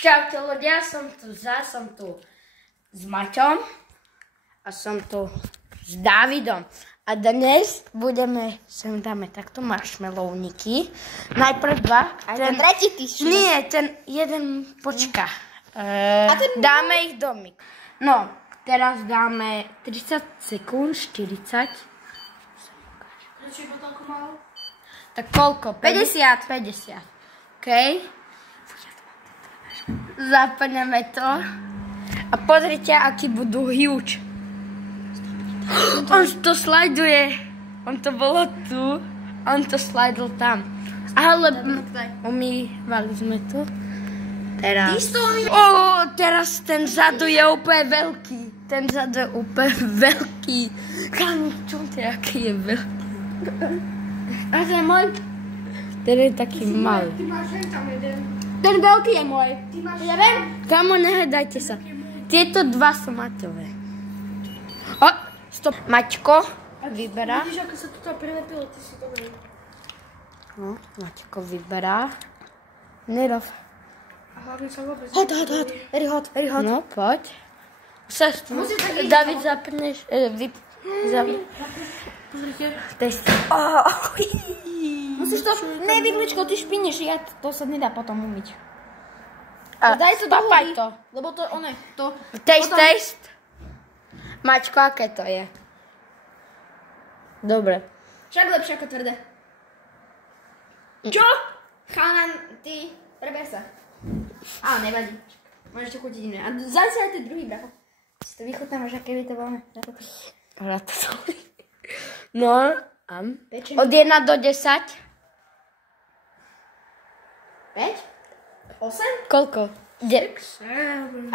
Čaute ľudia, som tu s Maťom a som tu s Dávidom. A dnes sem dáme takto marshmallowníky. Najprv dva. A ten tretí tyšný. Nie, ten jeden počká. Dáme ich do mix. No, teraz dáme 30 sekúnd, 40. Prečo iba toľko málo? Tak koľko? 50. 50. OK. Zapneme to. A pozrite, aký budú huge. On to slajduje. On to bolo tu. On to slajdol tam. Ale umývali sme to. Teraz. Teraz ten vzadu je úplne veľký. Ten vzadu je úplne veľký. Kámo, čo to je, aký je veľký? A to je môj. Ten je taký malý. Ty máš tam jeden. Ten veľký je môj. Ty máš jeden? Kámo, nehľadajte sa. Tieto dva sú Maťové. O, stop. Maťko vyberá. Vidíš, ako sa to prilepilo, ty si to neviem. No, Maťko vyberá. Nerov. A hlavne sa vôbec... Hod. No, poď. David, zapneš. Pozrite. Test. Musíš to... Ne, vidličko, ty špineš, to sa nedá potom umyť. Daj to do papaj hody, to. lebo to, to... Taste. Maťko, aké to je? Dobre. Však lepšie ako tvrdé. Čo? Chalan, ty, prebe sa. Á, nevadí. Môžete chutiť iné. A zase aj ten druhý, bracho. Si to vychutnávaš, aké by to bolo. No, od 1 do 10. 5? 8? Koľko? 7.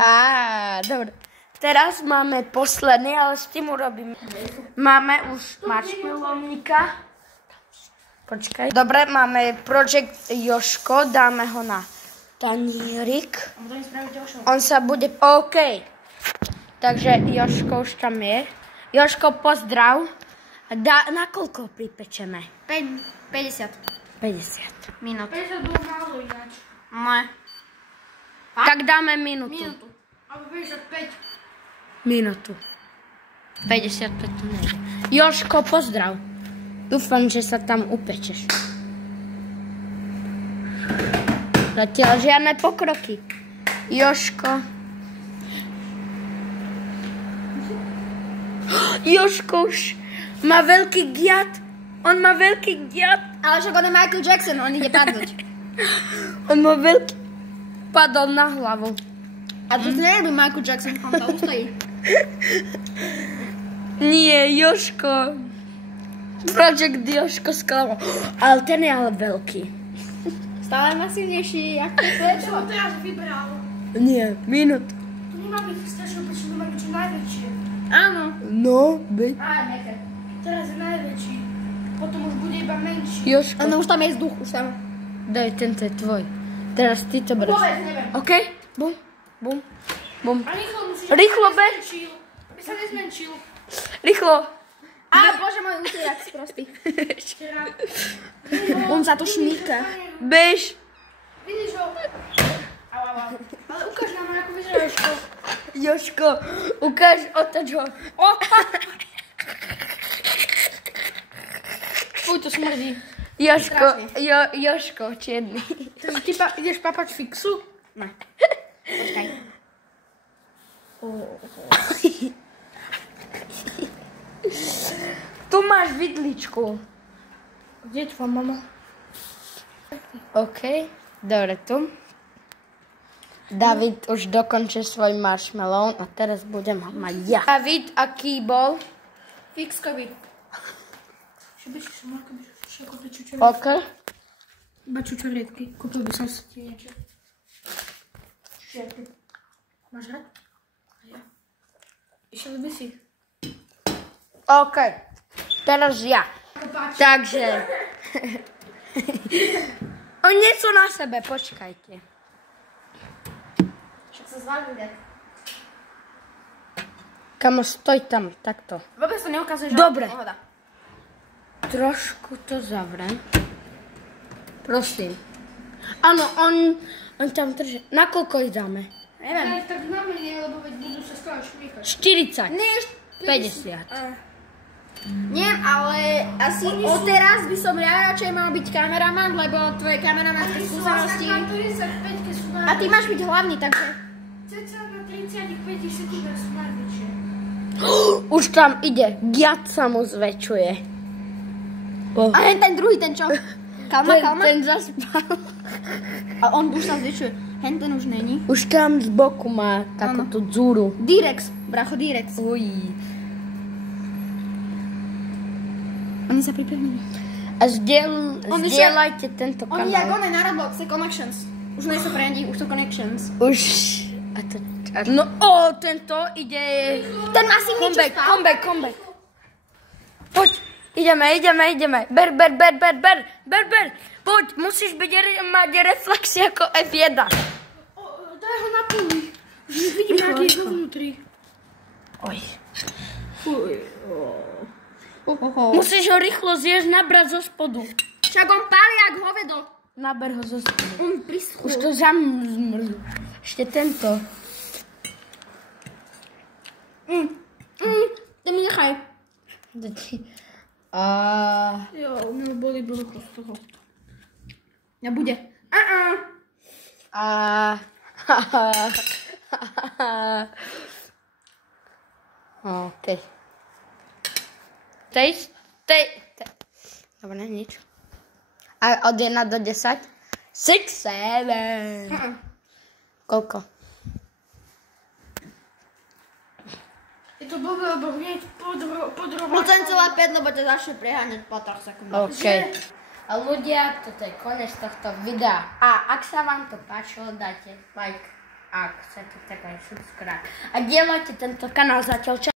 Dobre. Teraz máme posledný, ale s tým urobíme. Máme už marshmallowníka. Počkaj. Dobre, máme Project Jožko, dáme ho na tanírik. On sa bude... OK. Takže Jožko už tam je. Jožko, pozdrav. Na koľko pripečeme? 50 minút. 50 bolo málo ináč. Ne. Tak dáme minútu. Alebo 55. Minútu. 55 to nejde. Jožko, pozdrav. Dúfam, že sa tam upečeš. Zatiaľ žiadne pokroky. Jožko. Jožko už má veľký giat. On má veľký giat. Ale však on je Michael Jackson, on ide padnúť. On má veľký... Padol na hlavu. A to si nerobí Michael Jackson, on to ustojí. Nie, Jožko. Project Jožko sklamal. Ale ten je ale veľký. Stále masívnejší, ako to je. Čo on teraz vybral? Nie, minút. To nemá byť strašne, prečo to má byť čo najväčšie. Áno. No, byť. Nechaj. Teraz je najväčší. Potom už bude iba menší. Jožko. Áno, už tam je vzduch, už tam. Daj, tento je tvoj. Teraz ty to bereš. Povedz, neviem. OK? Bum. A rýchlo musíš... Rýchlo ber. Aby sa nezmenšil. Rýchlo. Bože môj, už je jak sprostý. On sa to šmíka. Bež. Vidíš ho? Ale ukáž nám, ako vyzerá Jožko. Jožko, ukáž, otoč ho. Fuj, to smrdí. Jožko, čierny. Ty ideš papať fixu? Ne. Počkaj. Tu máš vidličku. Kde je tvoja mama? OK, dobre tu. David už dokončil svoj marshmallow a teraz budem ho mať ja. David, aký bol? Fixkovi. Všetko pre čučoriedky. OK. Iba čučoriedky. Kúpil by som si ti niečo. Čučoriedky. Máš rád? A ja. Išiel by si. OK. Teraz ja. Takže. Oni nie sú na sebe, počkajte. Však sa zvali. Kamo, stoj tam, takto. Vôbec to neukazuje, že... Dobre. Pohoda. Trošku to zavrem. Prosím. Áno, on tam drží. Na koľko ich dáme? Neviem. Tak na menej, lebo veď budú sa stále šmýkať. 40. Nie, 50. neviem, ale asi odteraz by som ja radšej mal byť kameraman, lebo tvoje kameramanské skúsenosti. Na 35 sú A ty máš byť hlavný, takže... Ceca na 35 sekundách sú najväčšie. Už tam ide. Giat sa mu zväčšuje. A ten druhý, ten čo? Kalma. Ten zaspal. A on už sa zvyšuje. Hen ten už není. Už tam z boku má takúto dzúru. Direx, bracho Direx. Uj. Oni sa pripevnili. A zdieľajte tento Oni jak kanál. one na Robloxe, Connections. Už nie sú friendy, už sú Connections. Už. No, tento ide... Ten masívny, čo spal? Comeback. Poď, ideme. Ber. Poď, musíš mať reflexy ako F1. Daj ho na poli. Už vidím, aký je dovnútri. Oj. Fuj. Musíš ho rýchlo zjesť, nabrať zo spodu. Však on páli jak hovedo. Naber ho zo spodu. On prischol. Už to zamrzlo. Ešte tento. Ty mi nechaj. Jo, mňa boli brucho z toho. Nebude. OK. Dobre, nič. A od 1 do 10? 6, 7. Koľko? Je to blbé, lebo hneď podrobať. Procentová 5, lebo ťa začne preháňať po 4 sekundách. OK. A ľudia, toto je koniec tohto videa. A ak sa vám to páčilo, dajte like. Ak chcete, tak aj subscribe. A dielajte tento kanál zatiaľ.